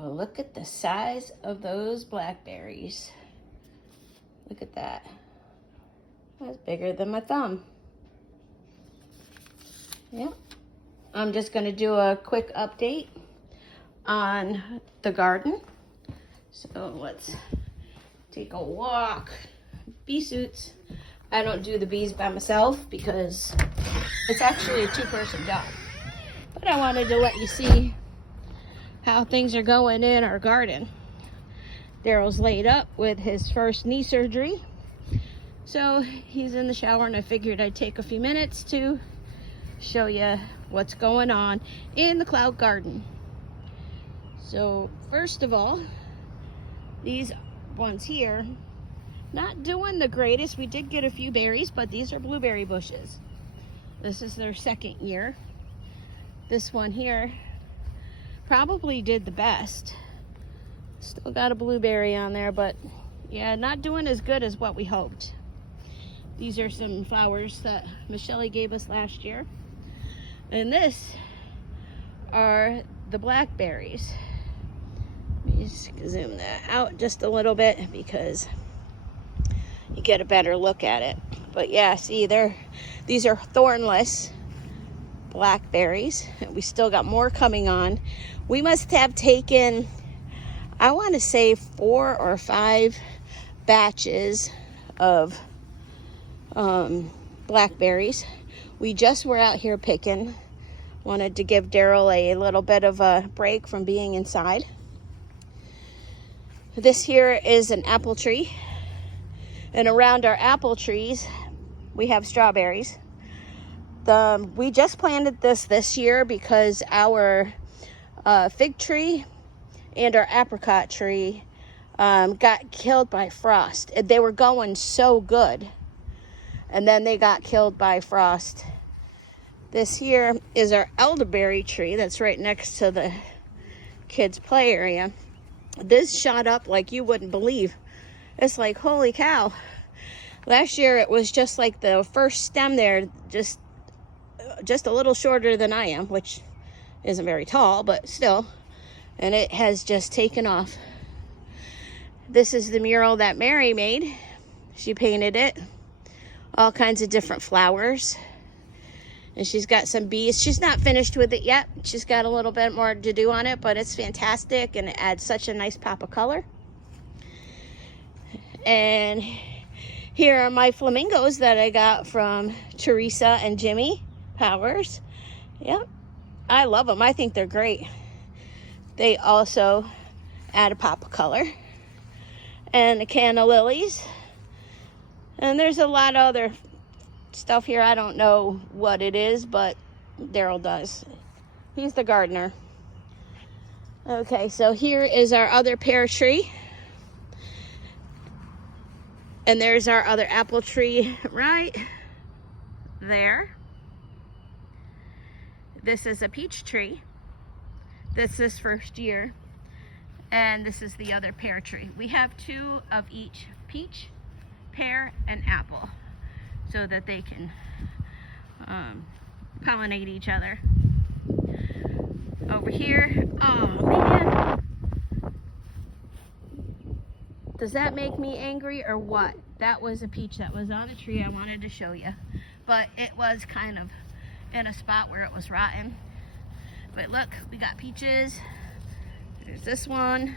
Well, look at the size of those blackberries. Look at that. That's bigger than my thumb. Yep. I'm just going to do a quick update on the garden. So let's take a walk. Bee suits. I don't do the bees by myself because it's actually a two-person job. But I wanted to let you see how things are going in our garden. Daryl's laid up with his first knee surgery. So he's in the shower, and I figured I'd take a few minutes to show you what's going on in the cloud garden. So first of all, these ones here, not doing the greatest. We did get a few berries, but these are blueberry bushes. This is their second year. This one here probably did the best. Still got a blueberry on there, but yeah, not doing as good as what we hoped. These are some flowers that Michelle gave us last year. And this are the blackberries. Let me just zoom that out just a little bit because you get a better look at it. But yeah, see, these are thornless blackberries. We still got more coming on. We must have taken, I want to say 4 or 5 batches of blackberries. We just were out here picking. Wanted to give Daryl a little bit of a break from being inside. This here is an apple tree. And around our apple trees, we have strawberries. We just planted this year because our fig tree and our apricot tree got killed by frost. They were going so good, and then they got killed by frost. This here is our elderberry tree that's right next to the kids' play area. This shot up like you wouldn't believe. It's like, holy cow. Last year it was just like the first stem there, just a little shorter than I am, which isn't very tall, but still. And it has just taken off. This is the mural that Mary made. She painted it. All kinds of different flowers. And she's got some bees. She's not finished with it yet. She's got a little bit more to do on it, but it's fantastic and it adds such a nice pop of color. And here are my flamingos that I got from Teresa and Jimmy Powers. Yep, I love them. I think they're great. They also add a pop of color. And a can of lilies. And there's a lot of other stuff here. I don't know what it is, but Daryl does. He's the gardener. Okay, so here is our other pear tree. And there's our other apple tree right there. This is a peach tree. This is first year. And this is the other pear tree. We have 2 of each, peach, pear, and apple, so that they can pollinate each other. Over here, oh man. Does that make me angry or what? That was a peach that was on a tree I wanted to show you. But it was kind of in a spot where it was rotten. But look, we got peaches. There's this one.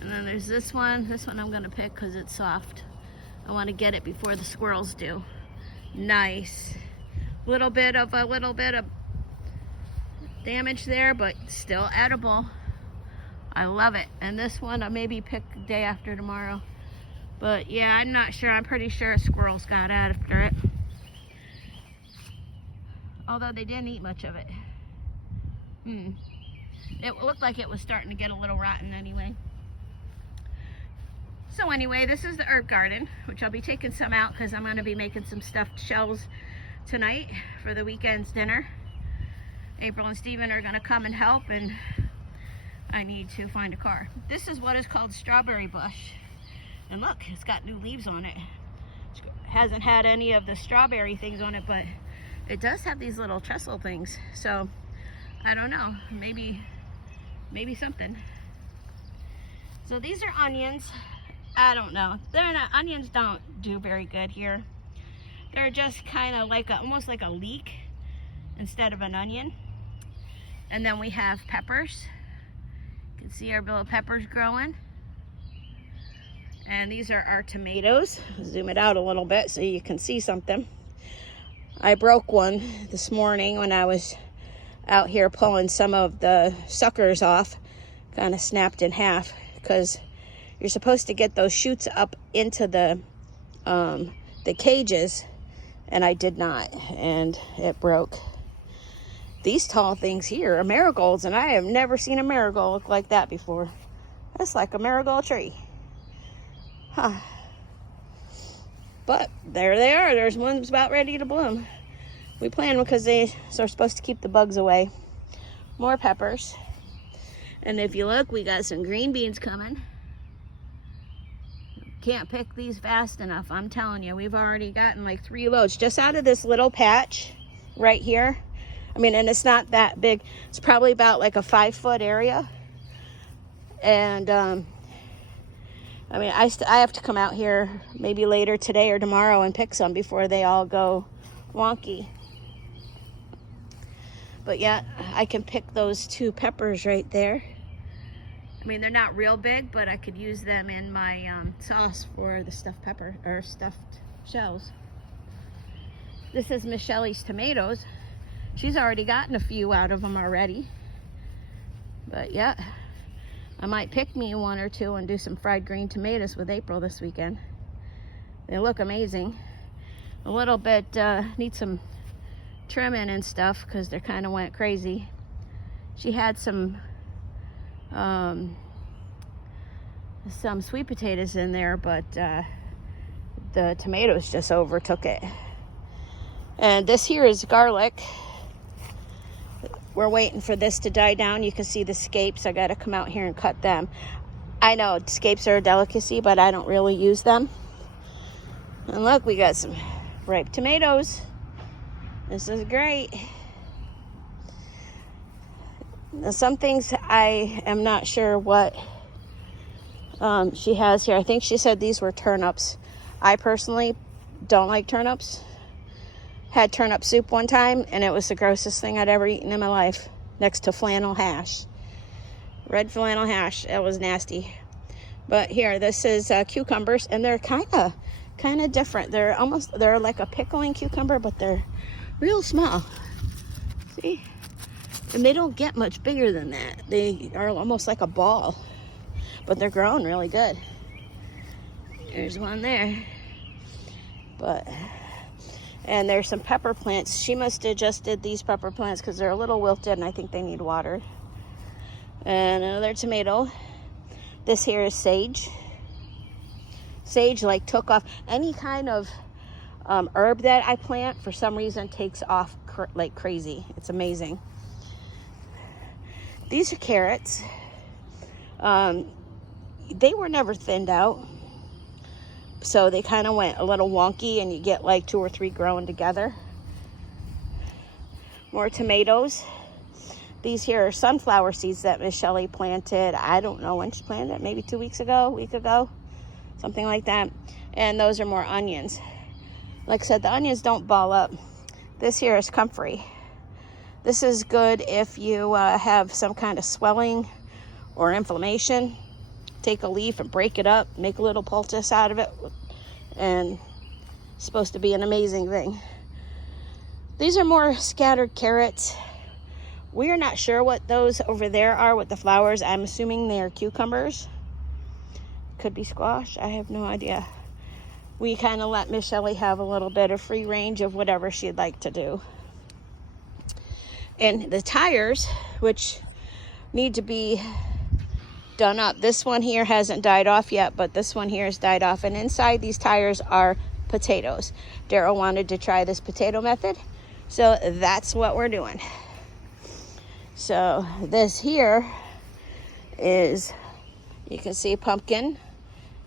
And then there's this one. This one I'm gonna pick because it's soft. I want to get it before the squirrels do. Nice. Little bit of damage there, but still edible. I love it. And this one I maybe pick the day after tomorrow. But yeah, I'm not sure. I'm pretty sure squirrels got after it. Although they didn't eat much of it. It looked like it was starting to get a little rotten anyway. So anyway, this is the herb garden, which I'll be taking some out because I'm going to be making some stuffed shells tonight for the weekend's dinner. April and Steven are going to come and help, and I need to find a car. This is what is called strawberry bush. And look, it's got new leaves on it. It hasn't had any of the strawberry things on it, but it does have these little trestle things. So I don't know, maybe maybe something. So these are onions. I don't know. They're not, onions don't do very good here. They're just kind of like almost like a leek instead of an onion. And then we have peppers. You can see our little peppers growing. And these are our tomatoes. Zoom it out a little bit so you can see something. I broke one this morning when I was out here pulling some of the suckers off. Kind of snapped in half because you're supposed to get those shoots up into the cages, and I did not, and it broke. These tall things here are marigolds, and I have never seen a marigold look like that before. That's like a marigold tree. Huh. But there they are. There's one's about ready to bloom. We plant them because they are supposed to keep the bugs away. More peppers. And if you look, we got some green beans coming. Can't pick these fast enough. I'm telling you, we've already gotten like 3 loads just out of this little patch right here. I mean, and it's not that big. It's probably about like a 5-foot area. And I mean, I have to come out here maybe later today or tomorrow and pick some before they all go wonky. But yeah, I can pick those 2 peppers right there. I mean, they're not real big, but I could use them in my sauce for the stuffed pepper or stuffed shells. This is Miss Shelley's tomatoes. She's already gotten a few out of them already. But yeah, I might pick me 1 or 2 and do some fried green tomatoes with April this weekend. They look amazing. A little bit, need some trimming and stuff because they kind of went crazy. She had some sweet potatoes in there, but the tomatoes just overtook it. And this here is garlic. We're waiting for this to die down. You can see the scapes. I got to come out here and cut them. I know scapes are a delicacy, but I don't really use them. And look, we got some ripe tomatoes. This is great. Now, some things I am not sure what she has here. I think she said these were turnips. I personally don't like turnips. Had turnip soup one time, and it was the grossest thing I'd ever eaten in my life, next to flannel hash. Red flannel hash. It was nasty. But here, this is cucumbers, and they're kind of different. They're like a pickling cucumber, but they're real small. See? And they don't get much bigger than that. They are almost like a ball, but they're growing really good. There's one there. And there's some pepper plants. She must have just did these pepper plants because they're a little wilted and I think they need water. And another tomato. This here is sage. Sage like took off. Any kind of herb that I plant for some reason takes off like crazy. It's amazing. These are carrots. They were never thinned out. So they kind of went a little wonky and you get like 2 or 3 growing together. More tomatoes. These here are sunflower seeds that Miss Shelley planted. I don't know when she planted it, maybe 2 weeks ago, a week ago, something like that. And those are more onions. Like I said, the onions don't ball up. This here is comfrey. This is good if you have some kind of swelling or inflammation. Take a leaf and break it up, make a little poultice out of it, and it's supposed to be an amazing thing. These are more scattered carrots. We're not sure what those over there are with the flowers. I'm assuming they are cucumbers. Could be squash. I have no idea. We kind of let Miss Shelley have a little bit of free range of whatever she'd like to do. And the tires, which need to be done up. This one here hasn't died off yet, but this one here has died off. And inside these tires are potatoes. Daryl wanted to try this potato method, so that's what we're doing. So this here is, you can see pumpkin.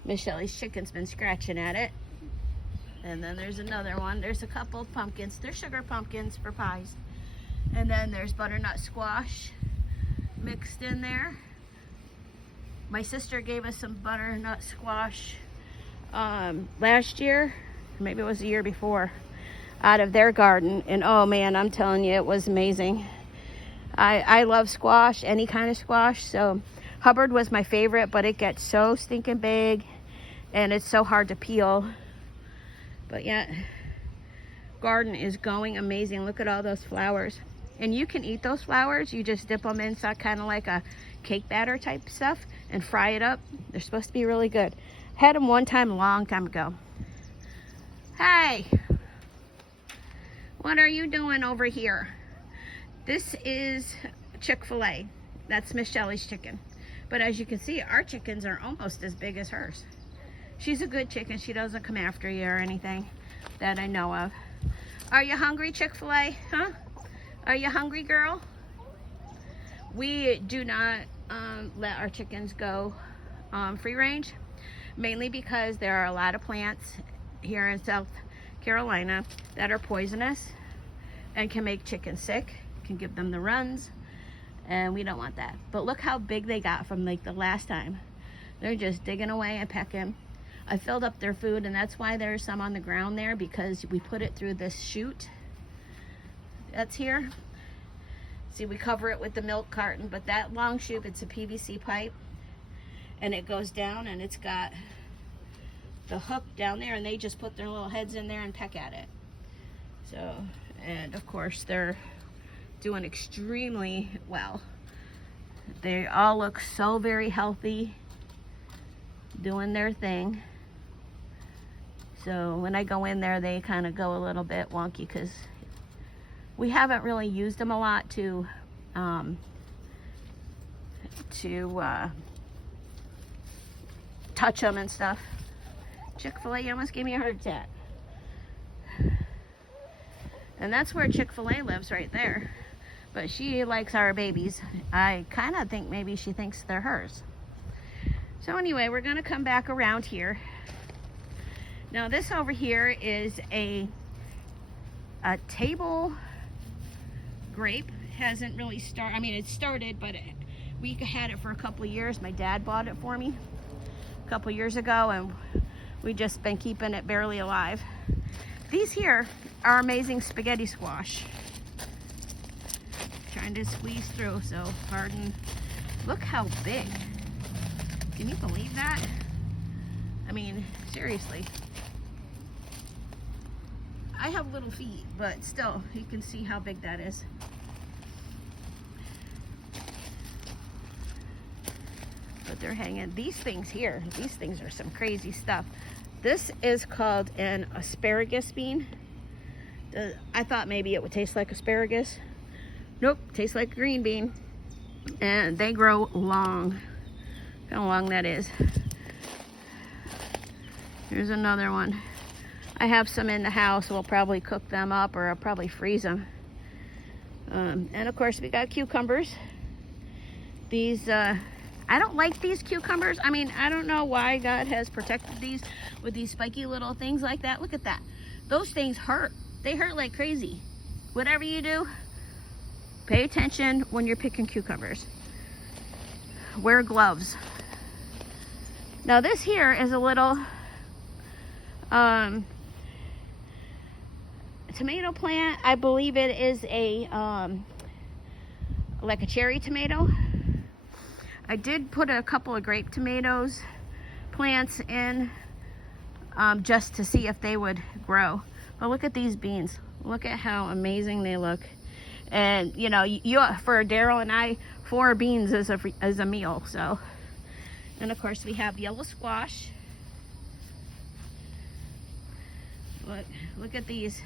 Miss Shelley's chicken's been scratching at it. And then there's another one. There's a couple of pumpkins. They're sugar pumpkins for pies. And then there's butternut squash mixed mixed in there. My sister gave us some butternut squash last year, maybe it was the year before, out of their garden, and oh man, I'm telling you, it was amazing. I love squash, any kind of squash, so Hubbard was my favorite, but it gets so stinking big and it's so hard to peel. But yeah, garden is going amazing. Look at all those flowers. And you can eat those flowers. You just dip them inside, kind of like a cake batter type stuff, and fry it up. They're supposed to be really good. Had them one time a long time ago. Hey, what are you doing over here? This is Chick-fil-A. That's Miss Shelly's chicken. But as you can see, our chickens are almost as big as hers. She's a good chicken. She doesn't come after you or anything that I know of. Are you hungry, Chick-fil-A? Huh? Are you hungry, girl? We do not let our chickens go free range, mainly because there are a lot of plants here in South Carolina that are poisonous and can make chickens sick, can give them the runs, and we don't want that. But look how big they got from like the last time. They're just digging away and pecking. I filled up their food, and that's why there's some on the ground there, because we put it through this chute that's here. See, we cover it with the milk carton, but that long chute, it's a PVC pipe, and it goes down, and it's got the hook down there, and they just put their little heads in there and peck at it. So, and of course, they're doing extremely well. They all look so very healthy, doing their thing. So when I go in there, they kind of go a little bit wonky because we haven't really used them a lot to touch them and stuff. Chick-fil-A almost gave me a heart attack. And that's where Chick-fil-A lives, right there. But she likes our babies. I kind of think maybe she thinks they're hers. So anyway, we're gonna come back around here. Now this over here is a table grape. Hasn't really started, I mean it started, but we had it for a couple of years. My dad bought it for me a couple of years ago, and we just been keeping it barely alive. These here are amazing spaghetti squash. Trying to squeeze through, so pardon. Look how big. Can you believe that? I mean, seriously. I have little feet, but still, you can see how big that is. But they're hanging. These things here, these things are some crazy stuff. This is called an asparagus bean. I thought maybe it would taste like asparagus. Nope, tastes like a green bean. And they grow long. Look how long that is. Here's another one. I have some in the house. We'll probably cook them up, or I'll probably freeze them. And of course we got cucumbers. These, I don't like these cucumbers. I mean, I don't know why God has protected these with these spiky little things like that. Look at that. Those things hurt. They hurt like crazy. Whatever you do, pay attention when you're picking cucumbers. Wear gloves. Now this here is a little tomato plant. I believe it is a like a cherry tomato. I did put a couple of grape tomatoes plants in just to see if they would grow. But look at these beans. Look at how amazing they look. And you know, for Daryl and I, 4 beans is a meal. So, and of course we have yellow squash. Look at these.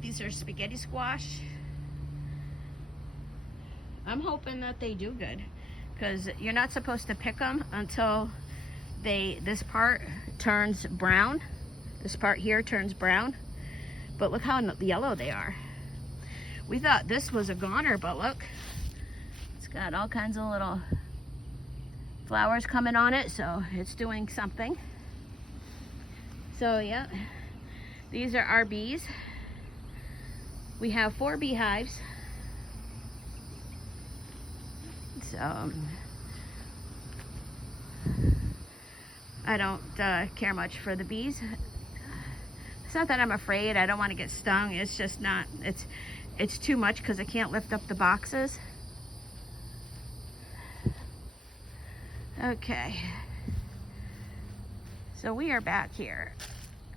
These are spaghetti squash. I'm hoping that they do good, because you're not supposed to pick them until this part turns brown. This part here turns brown. But look how yellow they are. We thought this was a goner, but look, it's got all kinds of little flowers coming on it, so it's doing something. So yeah, these are our bees. We have 4 beehives. I don't care much for the bees. It's not that I'm afraid. I don't want to get stung. It's just not, it's too much because I can't lift up the boxes. Okay. So we are back here.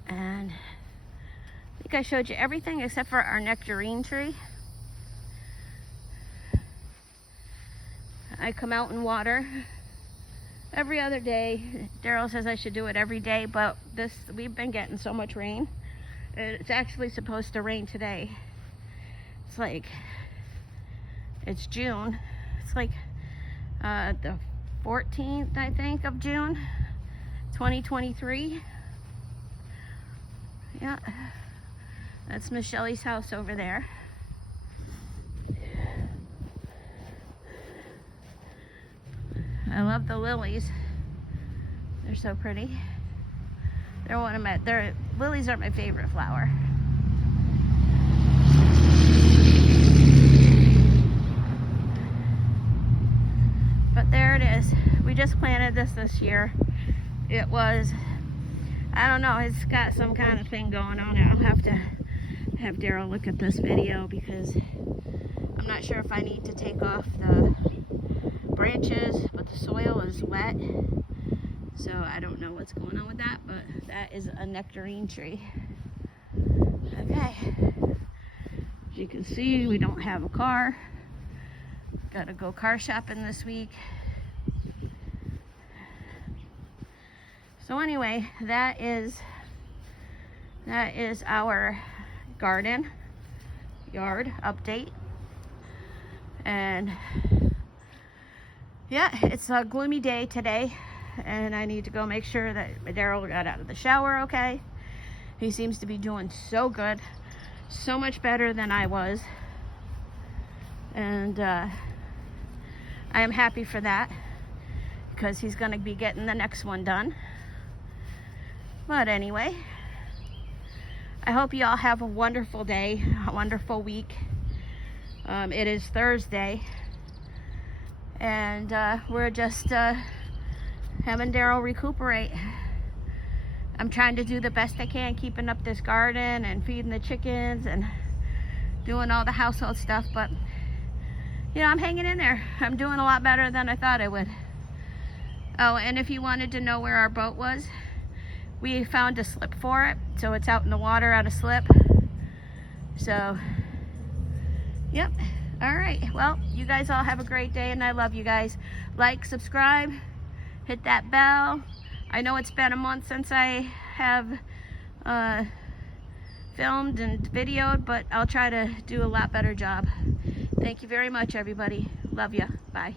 And I think I showed you everything except for our nectarine tree. I come out and water every other day. Daryl says I should do it every day, but we've been getting so much rain. It's actually supposed to rain today. It's June. It's like the 14th, I think, of June, 2023. Yeah, that's Miss Shelley's house over there. I love the lilies. They're so pretty. Lilies are my favorite flower. But there it is. We just planted this year. It was, I don't know, it's got some kind of thing going on. I'll have to have Daryl look at this video because I'm not sure if I need to take off the branches, but the soil is wet, so I don't know what's going on with that, but that is a nectarine tree. Okay, as you can see, we don't have a car. Gotta go car shopping this week. So anyway, that is our garden yard update. And yeah, it's a gloomy day today, and I need to go make sure that Daryl got out of the shower okay. He seems to be doing so good, so much better than I was, and I am happy for that because he's going to be getting the next one done. But anyway, I hope you all have a wonderful day, a wonderful week. It is Thursday, and we're just having Daryl recuperate. I'm trying to do the best I can, keeping up this garden and feeding the chickens and doing all the household stuff, but you know, I'm hanging in there. I'm doing a lot better than I thought I would. Oh, and if you wanted to know where our boat was, we found a slip for it, so it's out in the water at a slip. So yep. All right, well, you guys all have a great day, and I love you guys. Like, subscribe, hit that bell. I know it's been a month since I have filmed and videoed, but I'll try to do a lot better job. Thank you very much, everybody. Love ya. Bye.